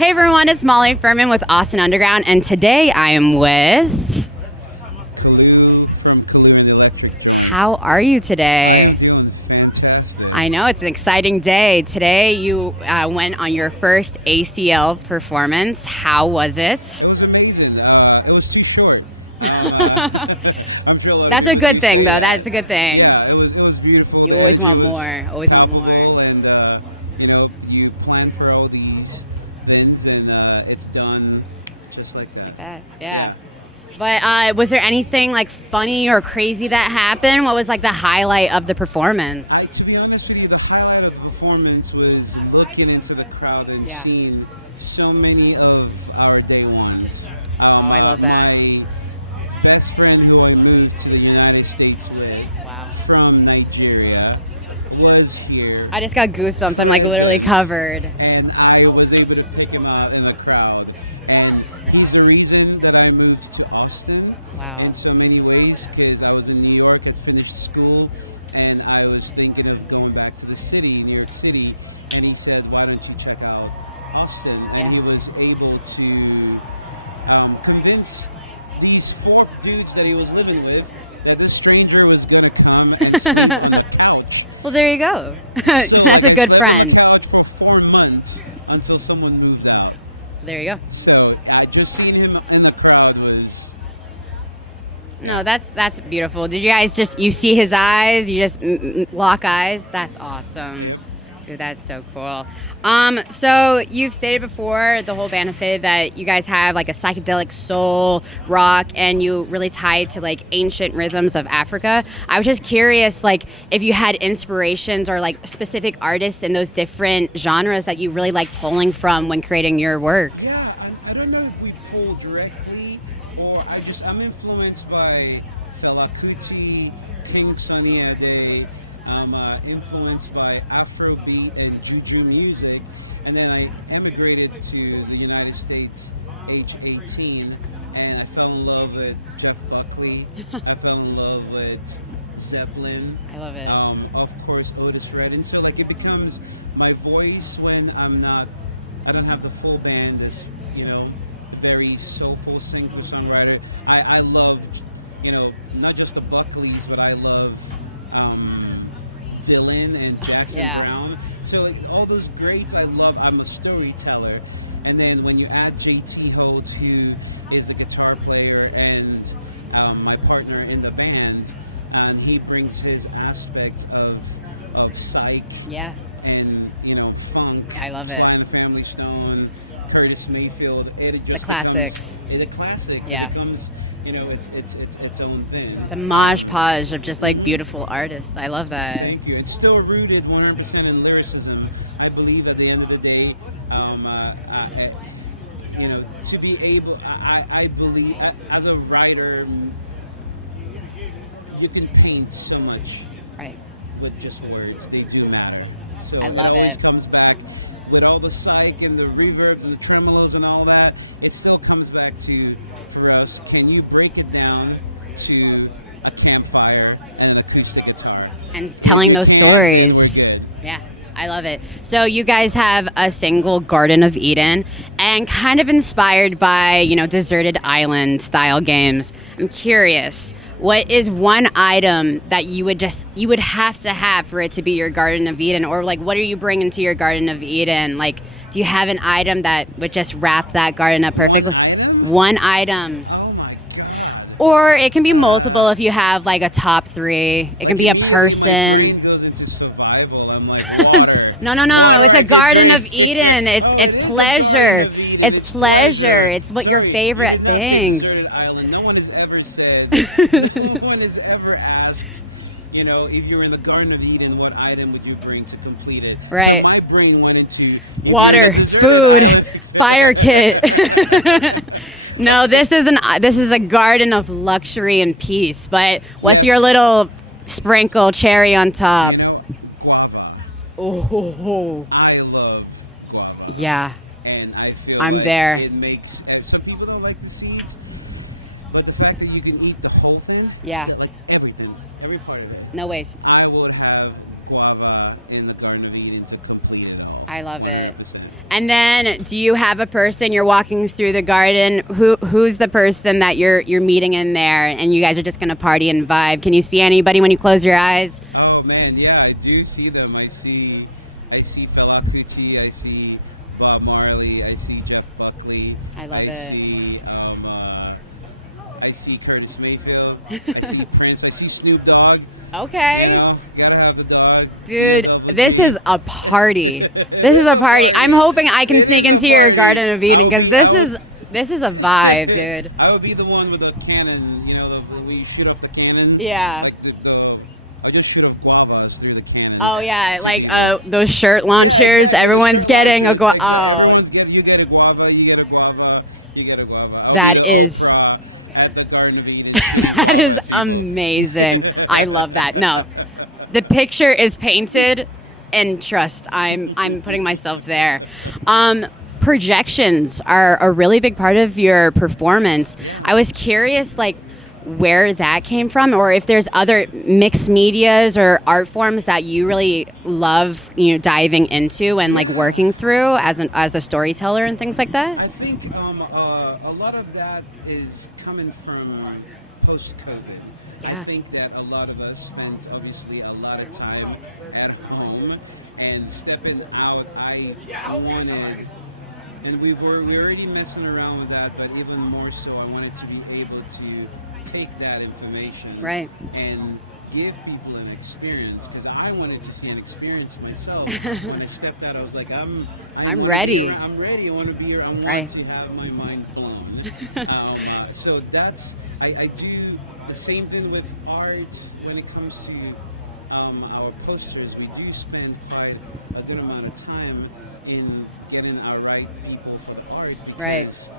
Hey everyone, it's Molly Furman with Austin Underground, and today I am with... Kalu from Kalu and the Electric Joint. How are you today? I am doing fantastic. I know, it's an exciting day. Today you went on your first ACL performance. How was it? It was amazing. It was too short. I'm sure a lot That's of a people good thing, though. that. That's a good thing. Yeah, it was beautiful. The energy was palpable, and you plan for all these things, and it's done just like that. Yeah. But was there anything like funny or crazy that happened? What was like the highlight of the performance? To be honest with you, the highlight of the performance was looking into the crowd and seeing so many of our day ones. My best friend who I moved to the United States with from Nigeria was here. I just got goosebumps. I'm like literally covered. And I was able to pick him out in the crowd. And he's the reason that I moved to Austin in so many ways, because I was in New York, had finished school, and I was thinking of going back to the city, New York City. And he said, why don't you check out Austin? And he was able to convince these 4 dudes that he was living with that this stranger was going to come and sleep on the couch. Well, there you go. So like I slept on the couch for 4 months until someone moved out. There you go. So just seeing him in the crowd was... No, that's beautiful. Did you guys you see his eyes? You just lock eyes? That's awesome. Yep. Dude, that's so cool. So you've stated before, the whole band has stated that you guys have like a psychedelic soul rock, and you really tie it to like ancient rhythms of Africa. I was just curious, like if you had inspirations or like specific artists in those different genres that you really like pulling from when creating your work. Yeah, I don't know if we pull directly, or I'm influenced by Fela Kuti, King Sunny Ade. I'm influenced by Afrobeat and Juju music, and then I emigrated to the United States age 18, and I fell in love with Jeff Buckley. I fell in love with Zeppelin. I love it. Of course, Otis Redding. So like it becomes my voice when I don't have the full band. This very soulful singer-songwriter. I love not just the Buckleys, but I love Dylan and Jackson Brown. So like all those greats I love. I'm a storyteller. And then when you add JT Holt, who is the guitar player and my partner in the band, and he brings his aspect of psych and funk. I love Sly it. and the Family Stone, Curtis Mayfield. It just becomes a classic. Yeah. It becomes its own thing. It's a modge-podge of just like beautiful artists. I love that. Thank you. It's still rooted 100% in lyricism. I believe at the end of the day, to be able, I believe as a writer, you can paint so much with just words. They do matter. So it always comes back with all the psych and the reverbs and the tremolos and all that. It still comes back to, for us, can you break it down to a campfire and an acoustic guitar? And telling those stories. If you can, then we're good. Yeah, I love it. So you guys have a single, Garden of Eden, and kind of inspired by, deserted island style games. I'm curious, what is one item that you would have to have for it to be your Garden of Eden? Or like, what are you bringing to your Garden of Eden? Like, do you have an item that would just wrap that garden up perfectly? One item? One item. Oh my God. Or it can be multiple if you have like a top 3. It can be a person. My brain goes into survival. I'm like, water. No. Water It's I a Garden drink. of Eden. It's it is pleasure. A Garden of Eden. It's pleasure. Pleasure. It's what Sorry, your favorite you did not say things. deserted island. No one has ever said. No one has ever asked. If you're in the Garden of Eden, what item would you bring to complete it? Right. So my brain went into, if Water, you're in a deserted food, island, fire kit. No, this is a garden of luxury and peace. But what's your little sprinkle cherry on top? Guava. Oh. I love guava. Yeah. And I feel I'm like there. it makes some people don't like the seeds. But the fact that you can eat the whole thing, Yeah. like everything, every part of it. No waste. I would have guava in the Garden of Eden to complete it all. I love 100%. And then, do you have a person you're walking through the garden? Who's the person that you're meeting in there, and you guys are just gonna party and vibe? Can you see anybody when you close your eyes? Oh man, yeah, I do see them. I see Fela Kuti. I see Bob Marley. I see Jeff Buckley. I love it. I see Curtis Mayfield. I see Prince. I see Snoop Dogg. Okay. You know, gotta have the dog. Dude, DOG. this is a party. This is a party. I'm hoping I can It sneak is a into your party. Garden of Eden because this is a vibe, dude. I would be the one with the cannon. You know, when you shoot off the cannon. Yeah. Like I'll just shoot off guavas through the cannon. Oh yeah, to like people. those shirt launchers. Yeah, exactly, the Everyone's shirt getting launchers. a guava. Everyone's you get a guava. You get a guava. You get a guava. I'll be That the is- Oprah at the Garden of Eden shooting That guava is at people. amazing. I love that. No, the picture is painted, and trust, I'm putting myself there. Projections are a really big part of your performance. Yeah. I was curious, like, where that came from, or if there's other mixed medias or art forms that you really love, diving into and like Yeah. working through as a storyteller and things like that. I think a lot of that is coming from post-COVID. I think that a lot of us spent obviously a lot of time at home, and stepping out, I wanted, and we're already messing around with that, but even more so, I wanted to be able to take that information Right. and give people an experience, because I wanted to see an experience myself. When I stepped out, I was like, I I'm want to ready. be around. I'm ready. I want to be here. I want Right. to have my mind blown. So that's I do the same thing with art. When it comes to our posters, we do spend quite a good amount of time in getting our right people for the art, because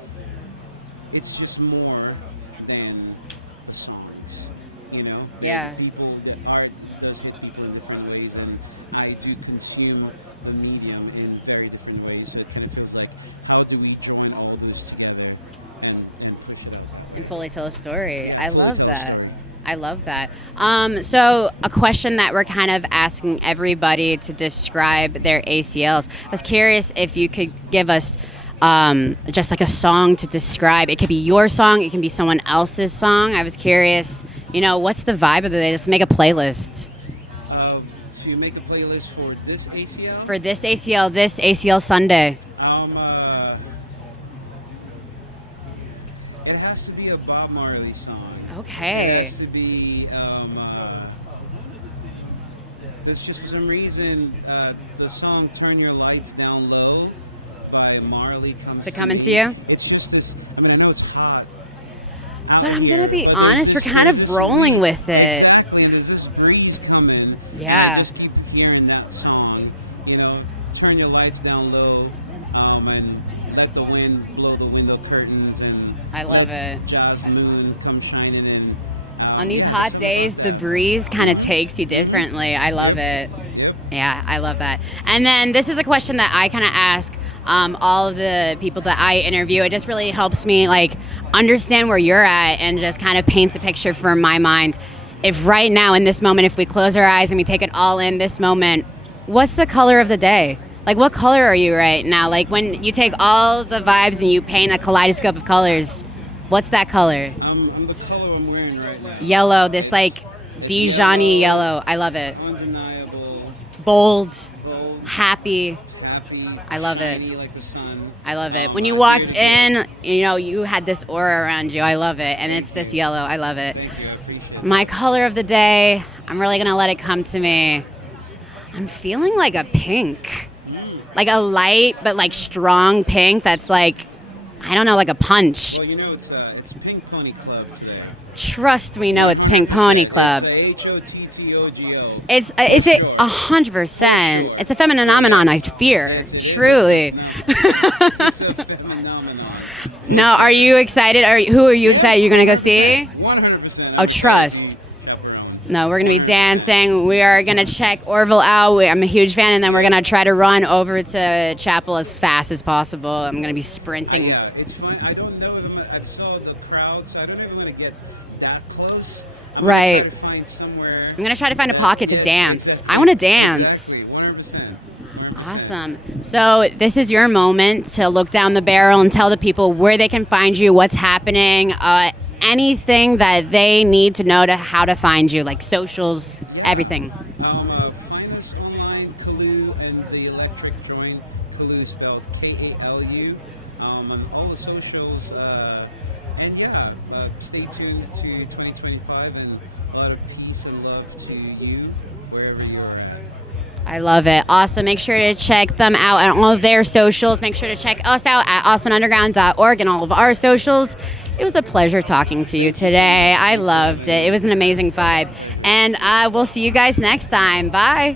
it's just more than the songs. The art does hit people in different ways, and I do consume the medium in very different ways. So it kind of feels like, how do we join all those together and push it out that way? And fully tell a story. Yeah, I fully love tell a that. story. I love that. So a question that we're kind of asking everybody to describe their ACLs. I was curious if you could give us just like a song to describe. It could be your song. It can be someone else's song. I was curious, what's the vibe of the day? Just make a playlist. To make a playlist for this ACL? For this ACL Sunday. It has to be a Bob Marley song. Okay. It has to be. That's just for some reason the song "Turn Your Lights Down Low" by Marley comes Is it to coming me. to you? It's just this. I mean, I know it's hot out But I'm here, gonna be but there's honest, this. we're kind there's of this rolling breeze. with it. Exactly, and there's this breeze coming, and Yeah. I just keep hearing that song. Turn your lights down low. And let the wind blow the window curtains, and I love let it. Jazz Moon come shining in. On these there's hot something days, about the that. breeze kind of takes you differently. I love it. Yep. Yeah, I love that. And then this is a question that I kind of ask all of the people that I interview. It just really helps me like understand where you're at, and just kind of paints a picture for my mind. If right now in this moment, if we close our eyes and we take it all in this moment, what's the color of the day? Like, what color are you right now? Like, when you take all the vibes and you paint a kaleidoscope of colors, what's that color? I'm the color I'm wearing right now. Yellow, this It's- like it's Dijon-y yellow. I love it. Undeniable, Bold, bold, happy. happy, I love it. shiny like the sun. I love it. When here you walked to give. in, you had this aura around you. I love it. And Thank it's this you. yellow. I love it. Thank you, I appreciate My that. color of the day, I'm really going to let it come to me. I'm feeling like a pink. Like a light but like strong pink that's like, I don't know, like a punch. Well, it's Pink Pony Club today. Trust me, no, it's Pink 100%. Pony Club. It's a HOTTOGO. It's for is it sure. 100%. For sure. It's a phenomenon. So, yes. I fear. Yes, it is. Truly. It's a phenomenon. For Now, sure. are you excited? Who are you excited? You're gonna go see? 100%. I'm Oh, excited trust. to see chaperone. No, we're going to be 100%. dancing. We are going to check Orville out. I'm a huge fan. And then we're Yeah. going to try to run over to Chapel as fast as possible. I'm going to be sprinting. Yeah, it's fine. I don't know if I saw the crowd, so I don't know if I'm going to get that close. I'm going to try to find somewhere. I'm going to try to find a pocket to dance. Exactly. I want to dance. Exactly, 100%. 100%. Awesome. So this is your moment to look down the barrel and tell the people where they can find you, what's happening, anything that they need to know to how to find you, like socials, everything. Find us online, Kalu and the electric joint. Kalu spelled Kalu. On all the socials. Stay tuned to 2025 and a lot of peace and love to you wherever you're at. I love it. Awesome. Make sure to check them out on all of their socials. Make sure to check us out at austinunderground.org and all of our socials. It was a pleasure talking to you today. I loved it. It was an amazing vibe. And we'll see you guys next time. Bye.